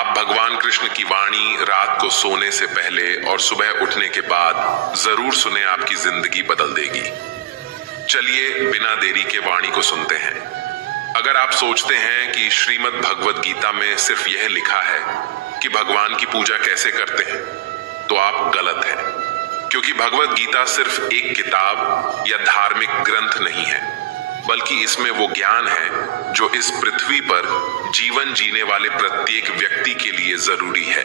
आप भगवान कृष्ण की वाणी रात को सोने से पहले और सुबह उठने के बाद जरूर सुने, आपकी जिंदगी बदल देगी। चलिए बिना देरी के वाणी को सुनते हैं। अगर आप सोचते हैं कि श्रीमद् भगवद गीता में सिर्फ यह लिखा है कि भगवान की पूजा कैसे करते हैं, तो आप गलत हैं। क्योंकि भगवद गीता सिर्फ एक किताब या धार्मिक ग्रंथ नहीं है, बल्कि इसमें वो ज्ञान है जो इस पृथ्वी पर जीवन जीने वाले प्रत्येक व्यक्ति के लिए जरूरी है।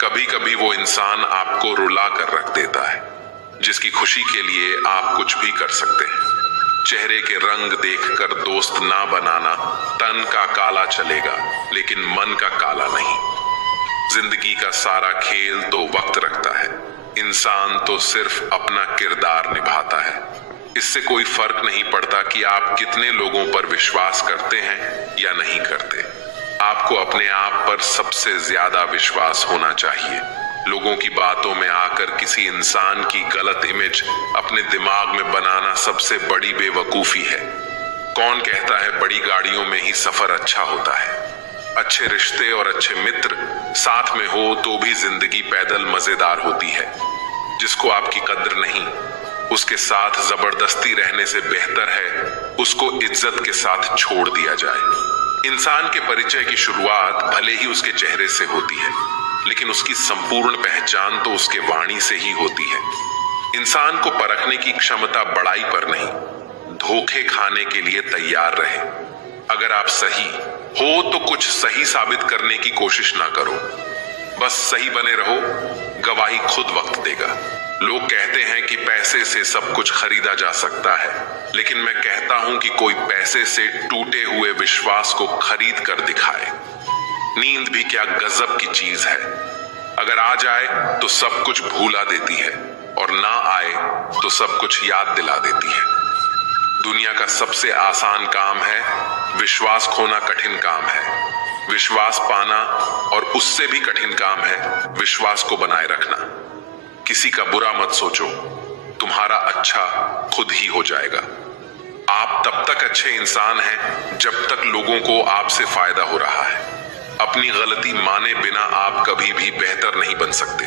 कभी कभी वो इंसान आपको रुला कर रख देता है, जिसकी खुशी के लिए आप कुछ भी कर सकते हैं। चेहरे के रंग देखकर दोस्त ना बनाना, तन का काला चलेगा लेकिन मन का काला नहीं। जिंदगी का सारा खेल तो वक्त रखता है, इंसान तो सिर्फ अपना किरदार निभाता है। इससे कोई फर्क नहीं पड़ता कि आप कितने लोगों पर विश्वास करते हैं या नहीं करते। आपको अपने आप पर सबसे ज्यादा विश्वास होना चाहिए। लोगों की बातों में आकर किसी इंसान की गलत इमेज अपने दिमाग में बनाना सबसे बड़ी बेवकूफी है। कौन कहता है बड़ी गाड़ियों में ही सफर अच्छा होता है? अच्छे रिश्ते और अच्छे मित्र साथ में हो तो भी जिंदगी पैदल मजेदार होती है। जिसको आपकी कद्र नहीं, उसके साथ जबरदस्ती रहने से बेहतर है उसको इज्जत के साथ छोड़ दिया जाए। इंसान के परिचय की शुरुआत भले ही उसके चेहरे से होती है, लेकिन उसकी संपूर्ण पहचान तो उसके वाणी से ही होती है। इंसान को परखने की क्षमता बड़ाई पर नहीं, धोखे खाने के लिए तैयार रहे। अगर आप सही हो तो कुछ सही साबित करने की कोशिश ना करो, बस सही बने रहो। गवाही खुद वक्त देगा। लोग कहते हैं कि पैसे से सब कुछ खरीदा जा सकता है, लेकिन मैं कहता हूं कि कोई पैसे से टूटे हुए विश्वास को खरीद कर दिखाए। नींद भी क्या गजब की चीज है। अगर आ जाए तो सब कुछ भूला देती है, और ना आए तो सब कुछ याद दिला देती है। दुनिया का सबसे आसान काम है, विश्वास खोना कठिन काम है। विश्वास पाना और उससे भी कठिन काम है विश्वास को बनाए रखना। किसी का बुरा मत सोचो, तुम्हारा अच्छा खुद ही हो जाएगा। आप तब तक अच्छे इंसान हैं जब तक लोगों को आपसे फायदा हो रहा है। अपनी गलती माने बिना आप कभी भी बेहतर नहीं बन सकते।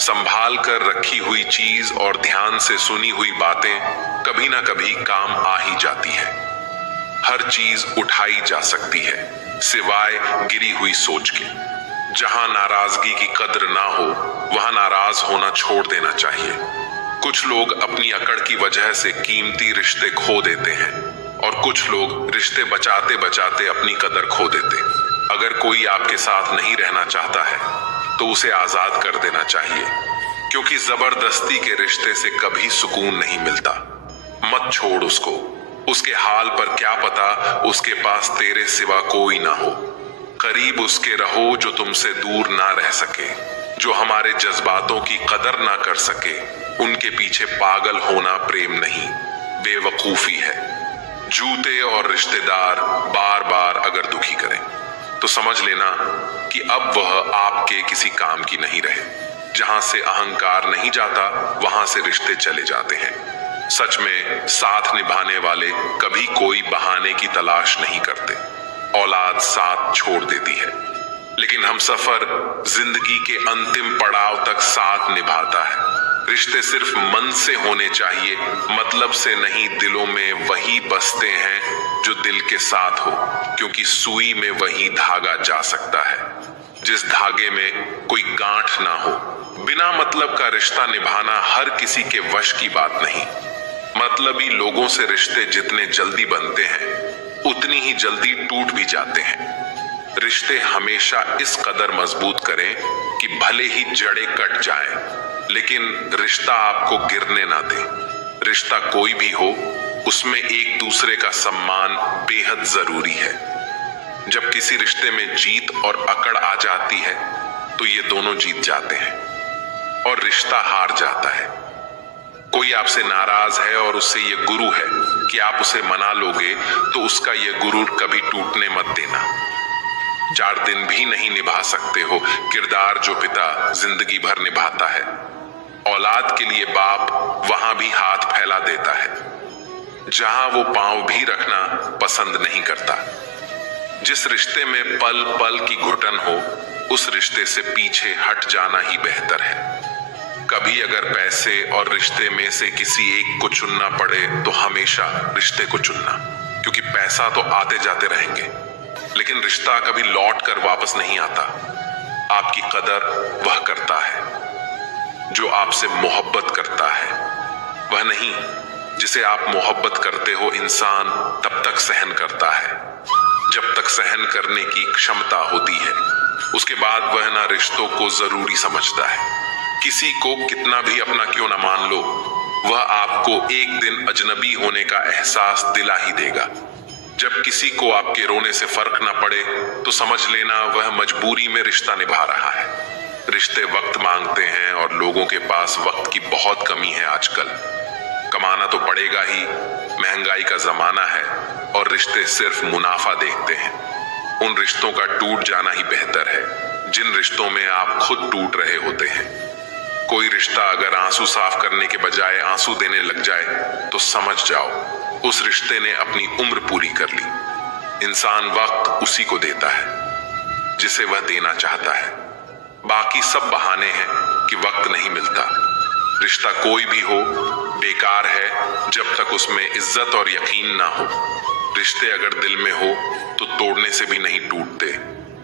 संभाल कर रखी हुई चीज और ध्यान से सुनी हुई बातें कभी ना कभी काम आ ही जाती है। हर चीज उठाई जा सकती है सिवाय गिरी हुई सोच के। जहां नाराजगी की कद्र ना हो वहां नाराज होना छोड़ देना चाहिए। कुछ लोग अपनी अकड़ की वजह से कीमती रिश्ते खो देते हैं, और कुछ लोग रिश्ते बचाते बचाते अपनी कदर खो देते। अगर कोई आपके साथ नहीं रहना चाहता है तो उसे आजाद कर देना चाहिए, क्योंकि जबरदस्ती के रिश्ते से कभी सुकून नहीं मिलता। मत छोड़ उसको, उसके हाल पर क्या पता उसके पास तेरे सिवा कोई ना हो। करीब उसके रहो जो तुमसे दूर ना रह सके, जो हमारे जज्बातों की कदर ना कर सके। उनके पीछे पागल होना प्रेम नहीं, बेवकूफी है। जूते और रिश्तेदार बार बार अगर दुखी करें तो समझ लेना कि अब वह आपके किसी काम की नहीं रहे। जहां से अहंकार नहीं जाता वहां से रिश्ते चले जाते हैं। सच में साथ निभाने वाले कभी कोई बहाने की तलाश नहीं करते। औलाद साथ छोड़ देती है, लेकिन हम सफर जिंदगी के अंतिम पड़ाव तक साथ निभाता है। रिश्ते सिर्फ मन से होने चाहिए, मतलब से नहीं। दिलों में वही बसते हैं जो दिल के साथ हो, क्योंकि सुई में वही धागा जा सकता है जिस धागे में कोई गांठ ना हो। बिना मतलब का रिश्ता निभाना हर किसी के वश की बात नहीं। मतलबी लोगों से रिश्ते जितने जल्दी बनते हैं उतनी ही जल्दी टूट भी जाते हैं। रिश्ते हमेशा इस कदर मजबूत करें कि भले ही जड़ें कट जाएं, लेकिन रिश्ता आपको गिरने ना दे। रिश्ता कोई भी हो, उसमें एक दूसरे का सम्मान बेहद जरूरी है। जब किसी रिश्ते में जीत और अकड़ आ जाती है तो ये दोनों जीत जाते हैं और रिश्ता हार जाता है। कोई आपसे नाराज है और उससे ये गुरु है कि आप उसे मना लोगे तो उसका ये गुरूर कभी टूटने मत देना। 4 दिन भी नहीं निभा सकते हो किरदार जो पिता जिंदगी भर निभाता है। औलाद के लिए बाप वहां भी हाथ फैला देता है जहां वो पांव भी रखना पसंद नहीं करता। जिस रिश्ते में पल पल की घुटन हो उस रिश्ते से पीछे हट जाना ही बेहतर है। कभी अगर पैसे और रिश्ते में से किसी एक को चुनना पड़े तो हमेशा रिश्ते को चुनना, क्योंकि पैसा तो आते जाते रहेंगे, लेकिन रिश्ता कभी लौट कर वापस नहीं आता। आपकी कदर वह करता है जो आपसे मोहब्बत करता है, वह नहीं जिसे आप मोहब्बत करते हो। इंसान तब तक सहन करता है जब तक सहन करने की क्षमता होती है, उसके बाद वह ना रिश्तों को जरूरी समझता है। किसी को कितना भी अपना क्यों ना मान लो, वह आपको एक दिन अजनबी होने का एहसास दिला ही देगा। जब किसी को आपके रोने से फर्क ना पड़े तो समझ लेना वह मजबूरी में रिश्ता निभा रहा है। रिश्ते वक्त मांगते हैं और लोगों के पास वक्त की बहुत कमी है आजकल। कमाना तो पड़ेगा ही, महंगाई का जमाना है और रिश्ते सिर्फ मुनाफा देखते हैं। उन रिश्तों का टूट जाना ही बेहतर है जिन रिश्तों में आप खुद टूट रहे होते हैं। कोई रिश्ता अगर आंसू साफ करने के बजाय आंसू देने लग जाए तो समझ जाओ उस रिश्ते ने अपनी उम्र पूरी कर ली। इंसान वक्त उसी को देता है जिसे वह देना चाहता है। बाकी सब बहाने हैं कि वक्त नहीं मिलता। रिश्ता कोई भी हो बेकार है जब तक उसमें इज्जत और यकीन ना हो। रिश्ते अगर दिल में हो तो तोड़ने से भी नहीं टूटते,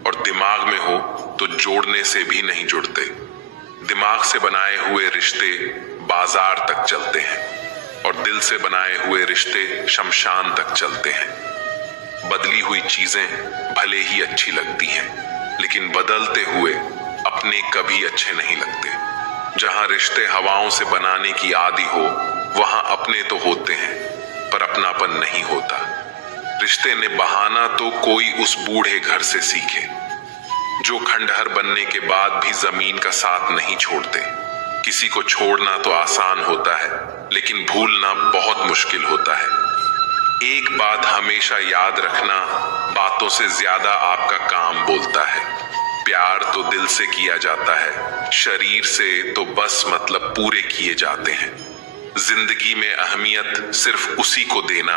और दिमाग में हो तो जोड़ने से भी नहीं जुड़ते। दिमाग से बनाए हुए रिश्ते बाजार तक चलते हैं और दिल से बनाए हुए रिश्ते शमशान तक चलते हैं। बदली हुई चीजें भले ही अच्छी लगती हैं, लेकिन बदलते हुए अपने कभी अच्छे नहीं लगते। जहां रिश्ते हवाओं से बनाने की आदी हो वहां अपने तो होते हैं पर अपनापन नहीं होता। रिश्ते ने बहाना तो कोई उस बूढ़े घर से सीखे जो खंडहर बनने के बाद भी जमीन का साथ नहीं छोड़ते। किसी को छोड़ना तो आसान होता है, लेकिन भूलना बहुत मुश्किल होता है। एक बात हमेशा याद रखना, बातों से ज्यादा आपका काम बोलता है। प्यार तो दिल से किया जाता है, शरीर से तो बस मतलब पूरे किए जाते हैं। जिंदगी में अहमियत सिर्फ उसी को देना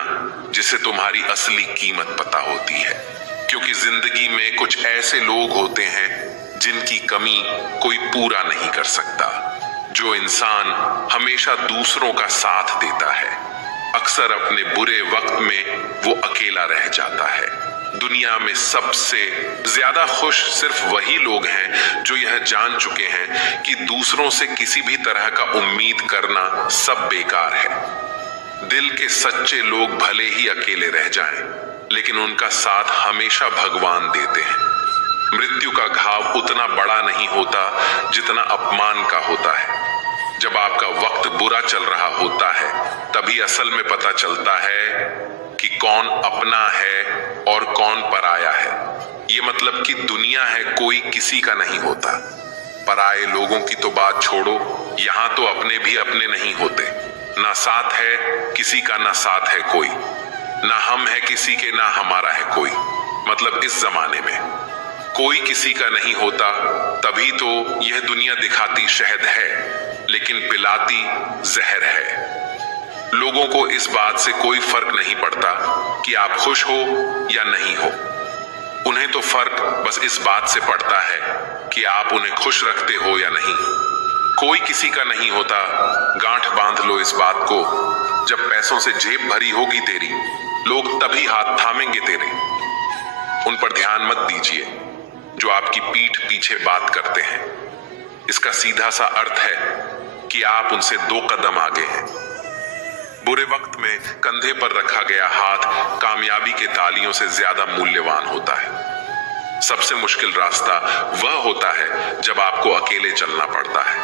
जिसे तुम्हारी असली कीमत पता होती है, क्योंकि जिंदगी में कुछ ऐसे लोग होते हैं जिनकी कमी कोई पूरा नहीं कर सकता। जो इंसान हमेशा दूसरों का साथ देता है, अक्सर अपने बुरे वक्त में वो अकेला रह जाता है। दुनिया में सबसे ज्यादा खुश सिर्फ वही लोग हैं जो यह जान चुके हैं कि दूसरों से किसी भी तरह का उम्मीद करना सब बेकार है। दिल के सच्चे लोग भले ही अकेले रह जाएं, लेकिन उनका साथ हमेशा भगवान देते हैं। मृत्यु का घाव उतना बड़ा नहीं होता जितना अपमान का होता है। जब आपका वक्त बुरा चल रहा होता है तभी असल में पता चलता है कि कौन अपना है और कौन पराया है। ये मतलब कि दुनिया है कोई किसी का नहीं होता। पराये लोगों की तो बात छोड़ो, यहाँ तो अपने भी अपने नहीं होते। ना साथ है किसी का, ना साथ है कोई, ना हम है किसी के, ना हमारा है कोई। मतलब इस जमाने में कोई किसी का नहीं होता, तभी तो यह दुनिया दिखाती शहद है लेकिन पिलाती जहर है। लोगों को इस बात से कोई फर्क नहीं पड़ता कि आप खुश हो या नहीं हो। उन्हें तो फर्क बस इस बात से पड़ता है कि आप उन्हें खुश रखते हो या नहीं। कोई किसी का नहीं होता, गांठ बांध लो इस बात को। जब पैसों से जेब भरी होगी तेरी, लोग तभी हाथ थामेंगे तेरे। उन पर ध्यान मत दीजिए जो आपकी पीठ पीछे बात करते हैं। इसका सीधा सा अर्थ है कि आप उनसे 2 कदम आगे हैं। बुरे वक्त में कंधे पर रखा गया हाथ कामयाबी के तालियों से ज्यादा मूल्यवान होता है। सबसे मुश्किल रास्ता वह होता है जब आपको अकेले चलना पड़ता है,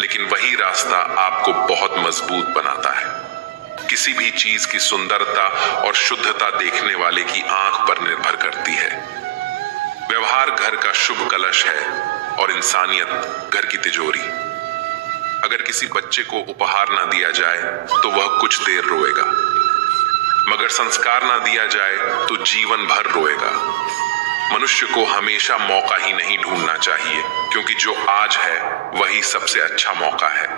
लेकिन वही रास्ता आपको बहुत मजबूत बनाता है। किसी भी चीज की सुंदरता और शुद्धता देखने वाले की आंख पर निर्भर करती है। व्यवहार घर का शुभ कलश है और इंसानियत घर की तिजोरी। अगर किसी बच्चे को उपहार ना दिया जाए तो वह कुछ देर रोएगा, मगर संस्कार ना दिया जाए तो जीवन भर रोएगा। मनुष्य को हमेशा मौका ही नहीं ढूंढना चाहिए, क्योंकि जो आज है वही सबसे अच्छा मौका है।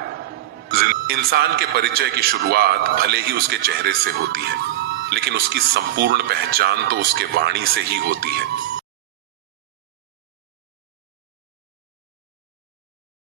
इंसान के परिचय की शुरुआत भले ही उसके चेहरे से होती है, लेकिन उसकी संपूर्ण पहचान तो उसके वाणी से ही होती है।